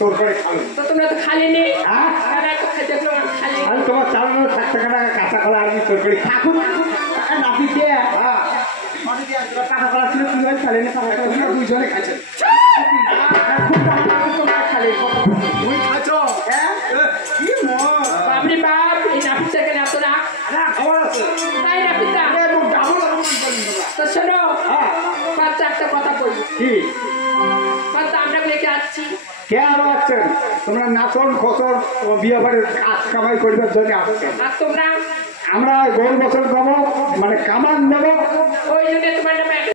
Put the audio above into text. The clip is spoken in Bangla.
চোর করে খাবে তো তোমরা তো খালি নেই হ্যাঁ খালি আমি তোমার চালানো 60 টাকা কাঁচা কলা আর আমি চোর করে থাকুন নাপি দিয়ে হ্যাঁ টাকা কলা ছিল তুই হয় খালি না টাকা কলা দুইজনে খাচ্ছে খালি তুই খাচ্ছ হ্যাঁ কি বাপরে বাপ এই নাপিতটাকে না তো রাখ খবর আছে তাই নাপিতটা ডাবল তো শোনো বাচ্চা একটা কথা বলবো কি বাচ্চা আমরা লেগে আসছি কে আরো আসছেন তোমরা নাচন খোসর ও বিয়ে বাড়ির কাজ কামাই করবার জন্য আসছেন আর তোমরা আমরা গরু বছর দেবো মানে কামান দেবো ওই জন্য তোমার নামে